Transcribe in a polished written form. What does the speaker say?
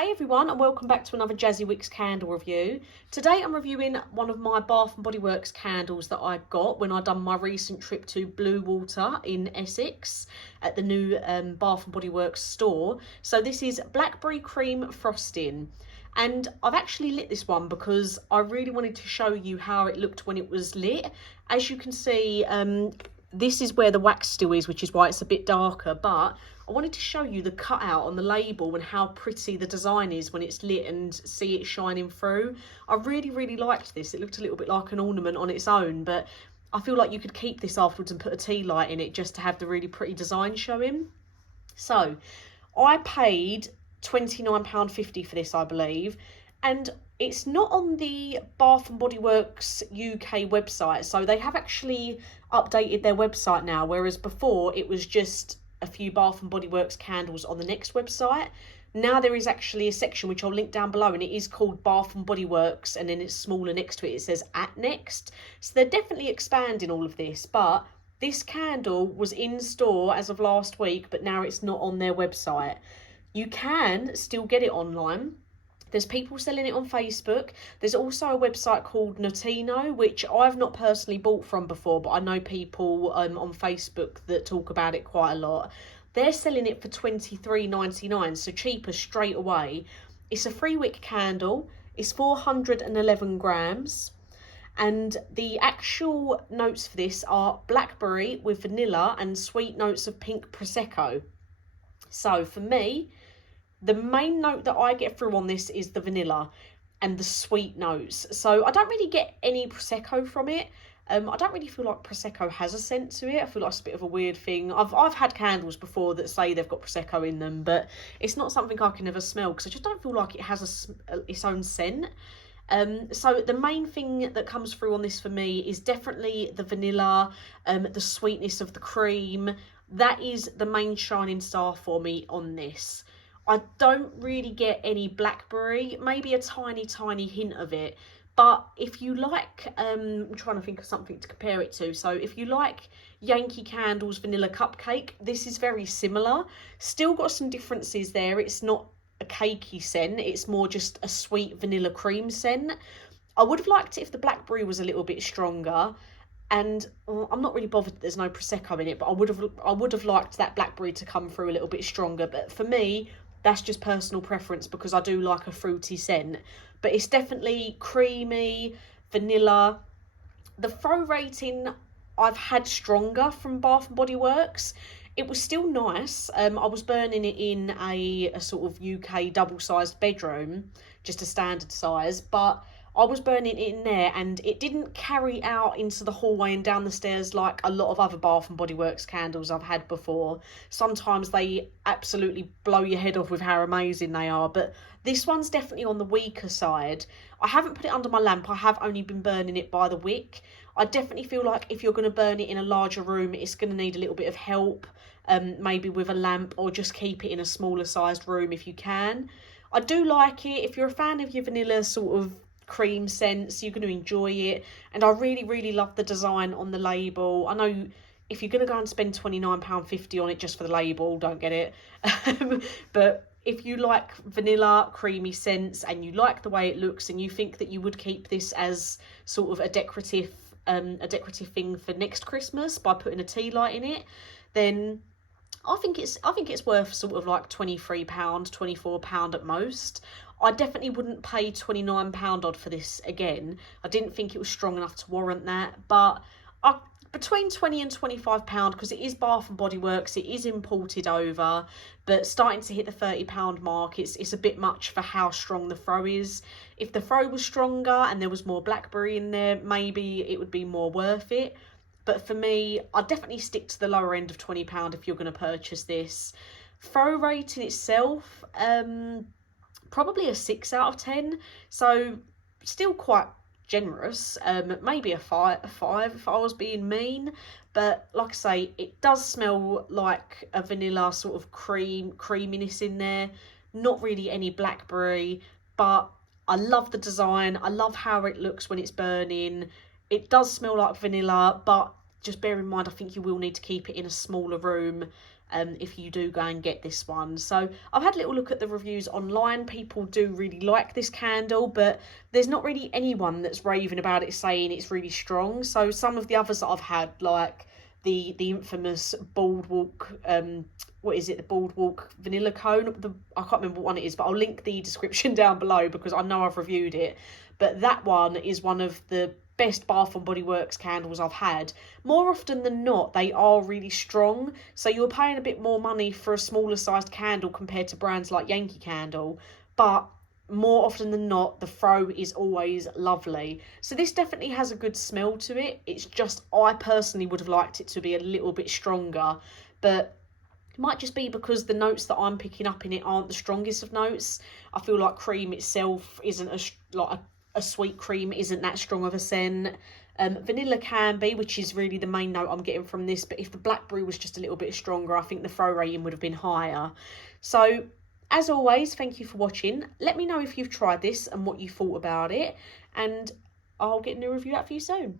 Hey everyone, and welcome back to another Jazzy Wicks candle review. Today I'm reviewing one of my Bath & Body Works candles that I got when I done my recent trip to Blue Water in Essex at the new Bath & Body Works store. So this is Blackberry Cream Frosting. And I've actually lit this one because I really wanted to show you how it looked when it was lit. As you can see, this is where the wax still is, which is why it's a bit darker, but I wanted to show you the cutout on the label and how pretty the design is when it's lit and see it shining through. I really liked this. It looked a little bit like an ornament on its own, but I feel like you could keep this afterwards and put a tea light in it just to have the really pretty design showing. So I paid £29.50 for this, I believe, and it's not on the Bath & Body Works UK website, so they have actually updated their website now, whereas before it was just a few Bath & Body Works candles on the next website. Now there is actually a section which I'll link down below, and it is called Bath & Body Works, and then it's smaller next to it, it says at next. So they're definitely expanding all of this, but this candle was in store as of last week, but now it's not on their website. You can still get it online. There's people selling it on Facebook. There's also a website called Notino, which I've not personally bought from before, but I know people on Facebook that talk about it quite a lot. They're selling it for £23.99, so cheaper straight away. It's a 3-wick candle. It's 411 grams. And the actual notes for this are blackberry with vanilla and sweet notes of pink Prosecco. So for me, the main note that I get through on this is the vanilla and the sweet notes. So I don't really get any Prosecco from it. I don't really feel like Prosecco has a scent to it. I feel like it's a bit of a weird thing. I've had candles before that say they've got Prosecco in them, but it's not something I can ever smell because I just don't feel like it has its own scent. So the main thing that comes through on this for me is definitely the vanilla, the sweetness of the cream. That is the main shining star for me on this. I don't really get any blackberry, maybe a tiny hint of it. But if you like, I'm trying to think of something to compare it to. So if you like Yankee Candle's Vanilla Cupcake, this is very similar. Still got some differences there. It's not a cakey scent. It's more just a sweet vanilla cream scent. I would have liked it if the blackberry was a little bit stronger. And I'm not really bothered that there's no Prosecco in it, but I would have liked that blackberry to come through a little bit stronger. But for me, that's just personal preference because I do like a fruity scent. But it's definitely creamy, vanilla. The throw rating I've had stronger from Bath & Body Works. It was still nice. I was burning it in a sort of UK double-sized bedroom, just a standard size, but I was burning it in there and it didn't carry out into the hallway and down the stairs like a lot of other Bath & Body Works candles I've had before. Sometimes they absolutely blow your head off with how amazing they are, but this one's definitely on the weaker side. I haven't put it under my lamp. I have only been burning it by the wick. I definitely feel like if you're going to burn it in a larger room, it's going to need a little bit of help, maybe with a lamp, or just keep it in a smaller sized room if you can. I do like it. If you're a fan of your vanilla sort of cream scents, you're going to enjoy it. And I really love the design on the label. I know if you're going to go and spend £29.50 on it just for the label, don't get it. But if you like vanilla creamy scents and you like the way it looks and you think that you would keep this as sort of a decorative thing for next Christmas by putting a tea light in it, then I think it's worth sort of like £23, £24 at most. I definitely wouldn't pay £29 odd for this again. I didn't think it was strong enough to warrant that, but between £20 and £25, because it is Bath & Body Works, it is imported over, but starting to hit the £30 mark, it's a bit much for how strong the throw is. If the throw was stronger and there was more blackberry in there, maybe it would be more worth it. But for me, I'd definitely stick to the lower end of £20 if you're going to purchase this. Throw rate in itself, probably a 6 out of 10. So still quite generous. Maybe a 5 if I was being mean. But like I say, it does smell like a vanilla sort of creaminess in there. Not really any blackberry, but I love the design. I love how it looks when it's burning. It does smell like vanilla, but just bear in mind, I think you will need to keep it in a smaller room if you do go and get this one. So I've had a little look at the reviews online. People do really like this candle, but there's not really anyone that's raving about it saying it's really strong. So some of the others that I've had, like the infamous Boardwalk, what is it, the Boardwalk Vanilla Cone, I can't remember what one it is, but I'll link the description down below because I know I've reviewed it. But that one is one of the best Bath and Body Works candles I've had. More often than not, they are really strong, so you're paying a bit more money for a smaller sized candle compared to brands like Yankee Candle, but more often than not, the throw is always lovely. So this definitely has a good smell to it. It's just, I personally would have liked it to be a little bit stronger, but it might just be because the notes that I'm picking up in it aren't the strongest of notes. I feel like cream itself isn't a sweet cream isn't that strong of a scent. Vanilla can be, which is really the main note I'm getting from this, but if the blackberry was just a little bit stronger, I think the throw rating would have been higher. So as always, thank you for watching. Let me know if you've tried this and what you thought about it, and I'll get a new review out for you soon.